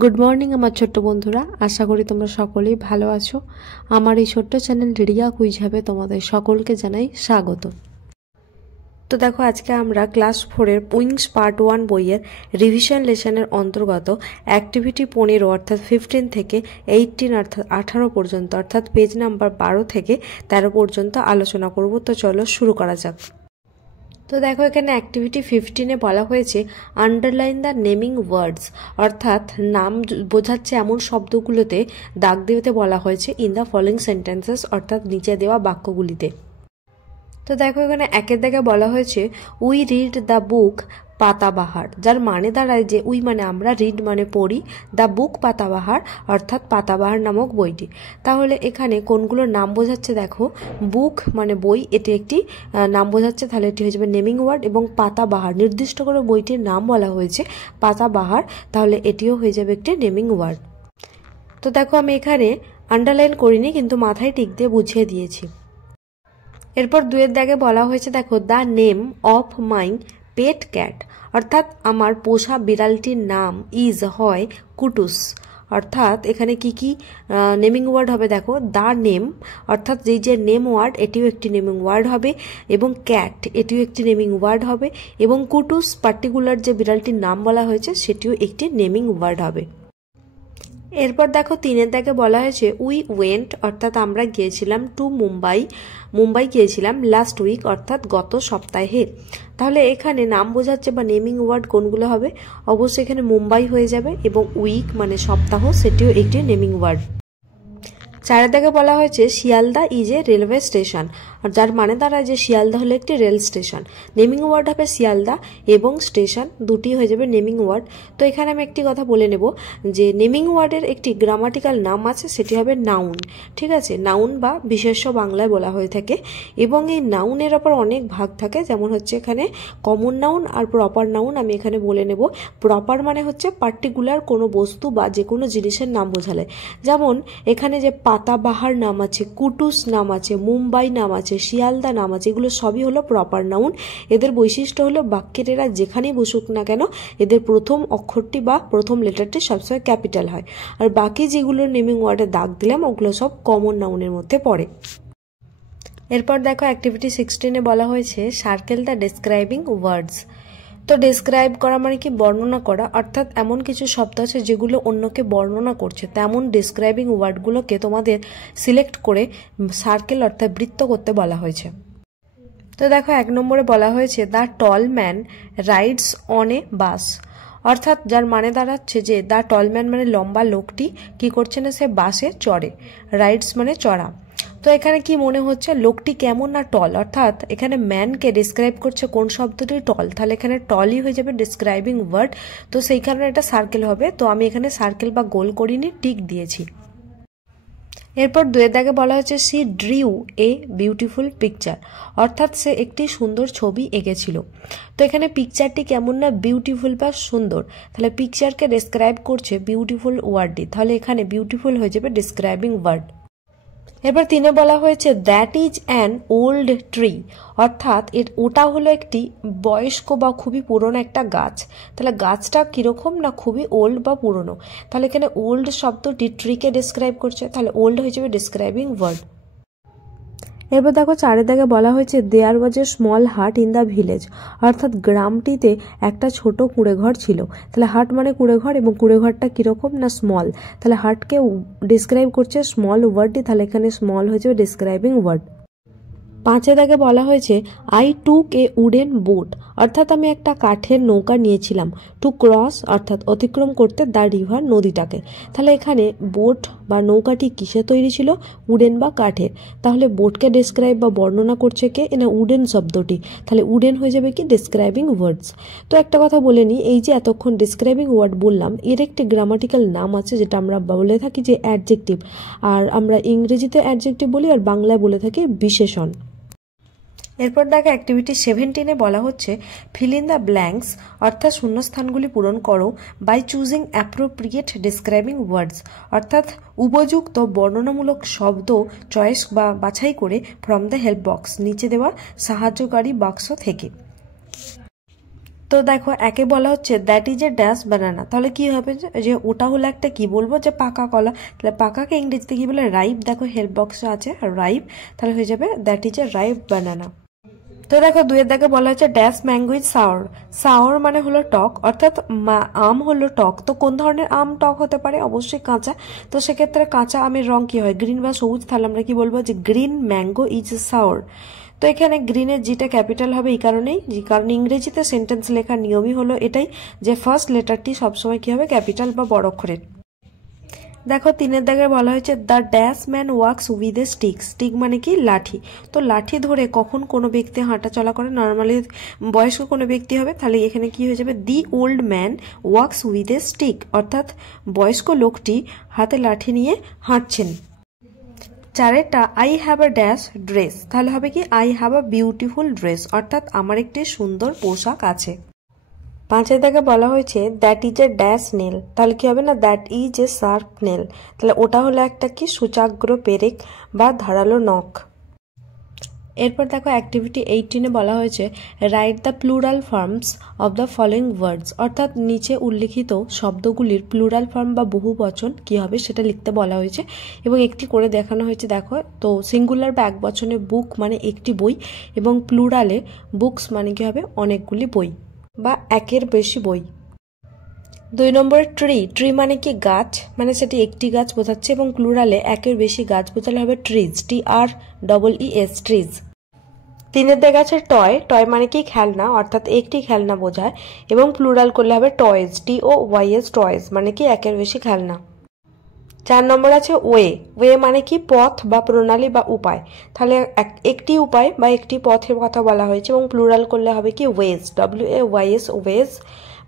Good morning আমার ছোট্ট বন্ধুরা, আশা করি তোমরা সকলেই ভালো আছো। আমার এই ছোট্ট চ্যানেল রিয়া কুইজ হবে তোমাদের সকলকে জানাই স্বাগত। তো দেখো, আজকে আমরা ক্লাস 4-এর উইংস পার্ট 1 বইয়ের রিভিশন লেসনের অন্তর্গত অ্যাক্টিভিটি 15 অর্থাৎ 15 থেকে 18 অর্থাৎ 18 পর্যন্ত অর্থাৎ পেজ নাম্বার 12 থেকে 13 পর্যন্ত আলোচনা করব। তো চলো শুরু করা যাক। তো দেখো, এখানে অ্যাক্টিভিটি 15-এ বলা হয়েছে আন্ডারলাইন দ্য নেমিং ওয়ার্ডস, অর্থাৎ নাম বোঝাচ্ছে এমন শব্দগুলোতে দাগ দিতে বলা হয়েছে ইন দ্য ফলোইং সেন্টেন্সেস, অর্থাৎ নিচে দেওয়া বাক্যগুলিতে। তো দেখো, এখানে একের দাগে বলা হয়েছে উই রিড দ্য বুক পাতাবাহার, যার মানে দাঁড়ায় যে উই মানে আমরা, রিড মানে পড়ি, দ্য বুক পাতাবাহার অর্থাৎ পাতাবাহার নামক বইটি। তাহলে এখানে কোনগুলোর নাম বোঝাচ্ছে দেখো, বুক মানে বই, এটি একটি নাম বোঝাচ্ছে, তাহলে এটি হয়ে যাবে নেমিং ওয়ার্ড, এবং পাতাবাহার নির্দিষ্ট করে বইটির নাম বলা হয়েছে পাতাবাহার, তাহলে এটিও হয়ে যাবে একটি নেমিং ওয়ার্ড। তো দেখো, আমি এখানে আন্ডারলাইন করিনি, কিন্তু মাথায় টিক দিয়ে বুঝিয়ে দিয়েছি। এরপর 2-এর দাগে বলা হয়েছে দেখো, the name of my pet cat, অর্থাৎ আমার পোষা বিড়ালটির নাম ইজ হয় কুটুস, অর্থাৎ এখানে কি কি নেমিং ওয়ার্ড হবে দেখো, দ্য নেম অর্থাৎ যেই যে নেম ওয়ার্ড এটিও একটি নেমিং ওয়ার্ড হবে, এবং ক্যাট এটিও একটি নেমিং ওয়ার্ড হবে, এবং কুটুস পার্টিকুলার যে বিড়ালটির নাম বলা হয়েছে সেটিও একটি নেমিং ওয়ার্ড হবে। এরপর দেখো, 3-এর দাগে বলা হয়েছে উই ওয়েন্ট, অর্থাৎ আমরা গিয়েছিলাম, টু মুম্বাই গিয়েছিলাম, লাস্ট উইক অর্থাৎ গত সপ্তাহে। তাহলে এখানে নাম বোঝাচ্ছে বা নেমিং ওয়ার্ড কোনগুলো হবে, অবশ্যই এখানে মুম্বাই হয়ে যাবে, এবং উইক মানে সপ্তাহ সেটিও একটি নেমিং ওয়ার্ড। 4-এর দাগে বলা হয়েছে Sealdah is a railway station, আর যার মানে দাঁড়ায় যে শিয়ালদা হলো একটি রেল স্টেশন। নেমিং ওয়ার্ড হবে শিয়ালদা, এবং স্টেশন দুটি হয়ে যাবে নেমিং ওয়ার্ড। তো এখানে আমি একটি কথা বলে নেব যে নেমিং ওয়ার্ডের একটি গ্রামাটিক্যাল নাম আছে, সেটি হবে নাউন। ঠিক আছে, নাউন বা বিশেষ্য বাংলায় বলা হয়ে থাকে, এবং এই নাউনের ওপর অনেক ভাগ থাকে, যেমন হচ্ছে এখানে কমন নাউন আর প্রপার নাউন। আমি এখানে বলে নেব, প্রপার মানে হচ্ছে পার্টিকুলার কোনো বস্তু বা যে কোনো জিনিসের নাম বোঝালে, যেমন এখানে যে পাতাবাহার নাম আছে, কুটুস নাম আছে, মুম্বাই নাম আছে, শিয়ালদা নাম আছে, এগুলো সবই হলো প্রপার নাউন। এদের বৈশিষ্ট্য হলো বাক্যের এরা যেখানেই বসুক না কেন এদের প্রথম অক্ষরটি বা প্রথম লেটারটি সবসময় ক্যাপিটাল হয়, আর বাকি যেগুলো নেমিং ওয়ার্ডে দাগ দিলাম ওগুলো সব কমন নাউনের মধ্যে পড়ে। এরপর দেখো, অ্যাক্টিভিটি 16-এ বলা হয়েছে সার্কেল দ্য ডেসক্রাইবিং ওয়ার্ডস। তো ডেসক্রাইব করা মানে কি, বর্ণনা করা, অর্থাৎ এমন কিছু শব্দ আছে যেগুলো অন্যকে বর্ণনা করছে, তেমন ডেসক্রাইবিং ওয়ার্ডগুলোকে তোমাদের সিলেক্ট করে সার্কেল অর্থাৎ বৃত্ত করতে বলা হয়েছে। তো দেখো, 1 নম্বরে বলা হয়েছে the tall man rides on a bus, অর্থাৎ যার মানে দাঁড়াচ্ছে যে দ্য টল ম্যান মানে লম্বা লোকটি কি করছে না, সে বাসে চড়ে, রাইডস মানে চড়া। তো এখানে কি মনে হচ্ছে, লোকটি কেমন না টল, অর্থাৎ এখানে ম্যানকে ডিসক্রাইব করছে কোন শব্দটি, টল, তাহলে এখানে টলই হয়ে যাবে ডিসক্রাইবিং ওয়ার্ড। তো সেই কারণে এটা সার্কেল হবে, তো আমি এখানে সার্কেল বা গোল করিনি, টিক দিয়েছি। এরপর 2-এর দাগে বলা হয়েছে she drew a beautiful picture, অর্থাৎ সে একটি সুন্দর ছবি এঁকেছিল। তো এখানে পিকচারটি কেমন না, বিউটিফুল বা সুন্দর, তাহলে পিকচারকে ডেসক্রাইব করছে বিউটিফুল ওয়ার্ডটি, তাহলে এখানে বিউটিফুল হয়ে যাবে ডিসক্রাইবিং ওয়ার্ড। এরপর 3-এ বলা হয়েছে that is an old tree, অর্থাৎ ওটা হলো একটি বয়স্ক বা খুবই পুরনো একটা গাছ, তাহলে গাছটা কিরকম না, খুবই ওল্ড বা পুরনো, তাহলে এখানে ওল্ড শব্দটি ট্রিকে ডিসক্রাইব করছে, তাহলে ওল্ড হয়ে যাবে ডিসক্রাইবিং ওয়ার্ড। এরপর দেখো, 4-এর দাগে বলা হয়েছে দেয়ার ওয়াজ এ স্মল হাট ইন দ্য ভিলেজ, অর্থাৎ গ্রামটিতে একটা ছোট কুঁড়েঘর ছিল, তাহলে হাট মানে কুঁড়েঘর, এবং কুঁড়েঘরটা কিরকম না, স্মল, তাহলে হাটকে ডিসক্রাইব করছে স্মল ওয়ার্ডটি, তাহলে এখানে স্মল হয়ে যাবে ডিসক্রাইবিং ওয়ার্ড। 5-এর দাগে বলা হয়েছে I took A wooden boat, অর্থাৎ আমি একটা কাঠের নৌকা নিয়েছিলাম, টু ক্রস অর্থাৎ অতিক্রম করতে, দ্য রিভার নদীটাকে, তাহলে এখানে বোট বা নৌকাটি কিসে তৈরি ছিল, উডেন বা কাঠের, তাহলে বোটকে ডিসক্রাইব বা বর্ণনা করছে কে না, উডেন শব্দটি, তাহলে উডেন হয়ে যাবে কি ডিসক্রাইবিং ওয়ার্ডস। তো একটা কথা বলে নিই, এই যে এতক্ষণ ডিসক্রাইবিং ওয়ার্ড বললাম এর একটি গ্রামাটিক্যাল নাম আছে যেটা আমরা বলে থাকি যে অ্যাডজেক্টিভ, আর আমরা ইংরেজিতে অ্যাডজেক্টিভ বলি আর বাংলায় বলে থাকি বিশেষণ। এরপর দেখো, অ্যাক্টিভিটি 17-এ বলা হচ্ছে ফিল ইন দ্য ব্ল্যাঙ্কস, অর্থাৎ শূন্যস্থানগুলি পূরণ করো বাই চুজিং অ্যাপ্রোপ্রিয়েট ডিসক্রাইবিং ওয়ার্ডস, অর্থাৎ উপযুক্ত বর্ণনামূলক শব্দ চয়েস বা বাছাই করে ফ্রম দ্য হেল্প বক্স, নিচে দেওয়া সাহায্যকারী বাক্স থেকে। তো দেখো একে বলা হচ্ছে দ্যাট ইজ এ ড্যাশ বানানা, তাহলে কি হবে যে ওটা হলো একটা কি বলবো যে পাকা কলা, তাহলে পাকাকে ইংরেজিতে কি বলে রাইপ, দেখো হেল্প বক্সে আছে রাইপ, তাহলে হয়ে যাবে দ্যাট ইজ এ রাইপ বানানা। তো দেখো দুয়ের দাগে বলা হচ্ছে ড্যাশ ম্যাঙ্গো ইজ সাওর, সাওর মানে হলো টক, অর্থাৎ আম হলো টক। তো কোন ধরনের আম টক হতে পারে, অবশ্যই কাঁচা। তো সেক্ষেত্রে কাঁচা আমের রং কি হয়, গ্রিন বা সবুজ, তাহলে আমরা কি বলবো যে গ্রিন ম্যাঙ্গো ইজ সাওর। তো এখানে গ্রিনের জিটা ক্যাপিটাল হবে এই কারণেই, কারণ ইংরেজিতে সেন্টেন্স লেখার নিয়মই হলো এটাই যে ফার্স্ট লেটারটি সবসময় কি হবে ক্যাপিটাল বা বড় অক্ষরের। দেখো তিনের দাগে বলা হয়েছে the dash man walks with a stick, stick মানে কি লাঠি। তো লাঠি ধরে কখন কোনো ব্যক্তি হাঁটা চলা করে, নর্মালি বয়স্ক কোনো ব্যক্তি হবে, তাহলে এখানে কি হয়ে যাবে the old man walks with a stick, অর্থাৎ বয়স্ক লোকটি হাতে লাঠি নিয়ে হাঁটছেন। চারেরটা I have a dash dress, তাহলে হবে কি I have a beautiful dress, অর্থাৎ আমার একটি সুন্দর পোশাক আছে। পাঁচের দাগে বলা হয়েছে that is a dash nail, তাহলে কি হবে না that is a sharp nail, তাহলে ওটা হলো একটা কি সূচাগ্র পেরেক বা ধারালো নখ। এরপর দেখো অ্যাক্টিভিটি 18-এ বলা হয়েছে write the plural forms of the following words, অর্থাৎ নিচে উল্লিখিত শব্দগুলির প্লুরাল ফর্ম বা বহু বচন কি হবে সেটা লিখতে বলা হয়েছে এবং একটি করে দেখানো হয়েছে। দেখো তো সিঙ্গুলার বা এক বচনে বুক মানে একটি বই এবং প্লুরালে বুকস মানে কি হবে অনেকগুলি বই বা একের বেশি বই। 2 নম্বরে ট্রি, ট্রি মানে কি গাছ, মানে সেটি একটি গাছ বোঝাচ্ছে এবং প্লুরালে একের বেশি গাছ বোঝালে হবে ট্রিজ, TREES ট্রিজ। 3-এর দাগে আছে টয়, টয় মানে কি খেলনা, অর্থাৎ একটি খেলনা বোঝায় এবং প্লুরাল করলে হবে টয়েজ, TOYS টয়েজ মানে কি একের বেশি খেলনা। 4 নম্বর আছে ওয়ে, ওয়ে মানে কি পথ বা প্রণালী বা উপায়, তাহলে একটি উপায় বা একটি পথের কথা বলা হয়েছে এবং প্লুরাল করলে হবে কি ওয়েজ, WAYS ওয়েজ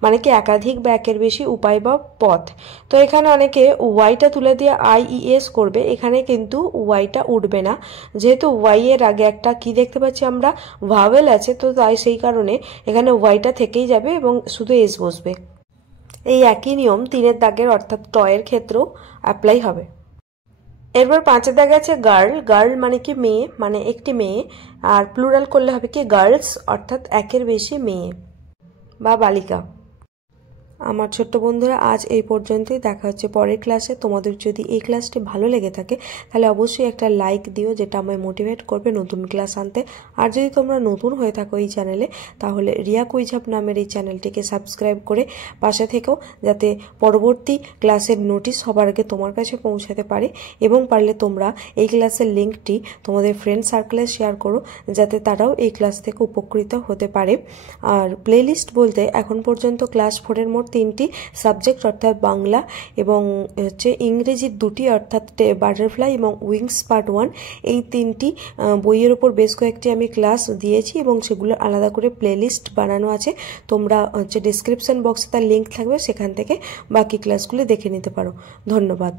মানে কি একাধিক বা একের বেশি উপায় বা পথ। তো এখানে অনেকে ওয়াইটা তুলে দিয়ে IES করবে, এখানে কিন্তু ওয়াইটা উঠবে না, যেহেতু ওয়াই এর আগে একটা কি দেখতে পাচ্ছি আমরা ভাওয়েল আছে, তো তাই সেই কারণে এখানে ওয়াইটা থেকেই যাবে এবং শুধু এস বসবে। এই একই নিয়ম 3-এর দাগের অর্থাৎ টয়ের ক্ষেত্রেও অ্যাপ্লাই হবে। এরপর 5-এর দাগে আছে গার্ল, গার্ল মানে কি মেয়ে, মানে একটি মেয়ে, আর প্লুরাল করলে হবে কি গার্লস, অর্থাৎ একের বেশি মেয়ে বা বালিকা। আমার ছোট্ট বন্ধুরা আজ এই পর্যন্তই, দেখা হচ্ছে পরের ক্লাসে। তোমাদের যদি এই ক্লাসটি ভালো লেগে থাকে তাহলে অবশ্যই একটা লাইক দিও, যেটা আমায় মোটিভেট করবে নতুন ক্লাস আনতে। আর যদি তোমরা নতুন হয়ে থাকো এই চ্যানেলে তাহলে রিয়া কুইঝাপ নামের এই চ্যানেলটিকে সাবস্ক্রাইব করে পাশে থেকেও, যাতে পরবর্তী ক্লাসের নোটিশ সবার আগে তোমার কাছে পৌঁছাতে পারে এবং পারলে তোমরা এই ক্লাসের লিঙ্কটি তোমাদের ফ্রেন্ড সার্কেলে শেয়ার করো, যাতে তারাও এই ক্লাস থেকে উপকৃত হতে পারে। আর প্লেলিস্ট বলতে এখন পর্যন্ত ক্লাস 4-এর মোট 3টি সাবজেক্ট অর্থাৎ বাংলা এবং হচ্ছে ইংরেজির 2টি অর্থাৎ বাটারফ্লাই এবং উইংস পার্ট 1, এই 3টি বইয়ের ওপর বেশ কয়েকটি আমি ক্লাস দিয়েছি এবং সেগুলো আলাদা করে প্লেলিস্ট বানানো আছে। তোমরা হচ্ছে ডিসক্রিপশন বক্সে তার লিঙ্ক থাকবে, সেখান থেকে বাকি ক্লাসগুলো দেখে নিতে পারো। ধন্যবাদ।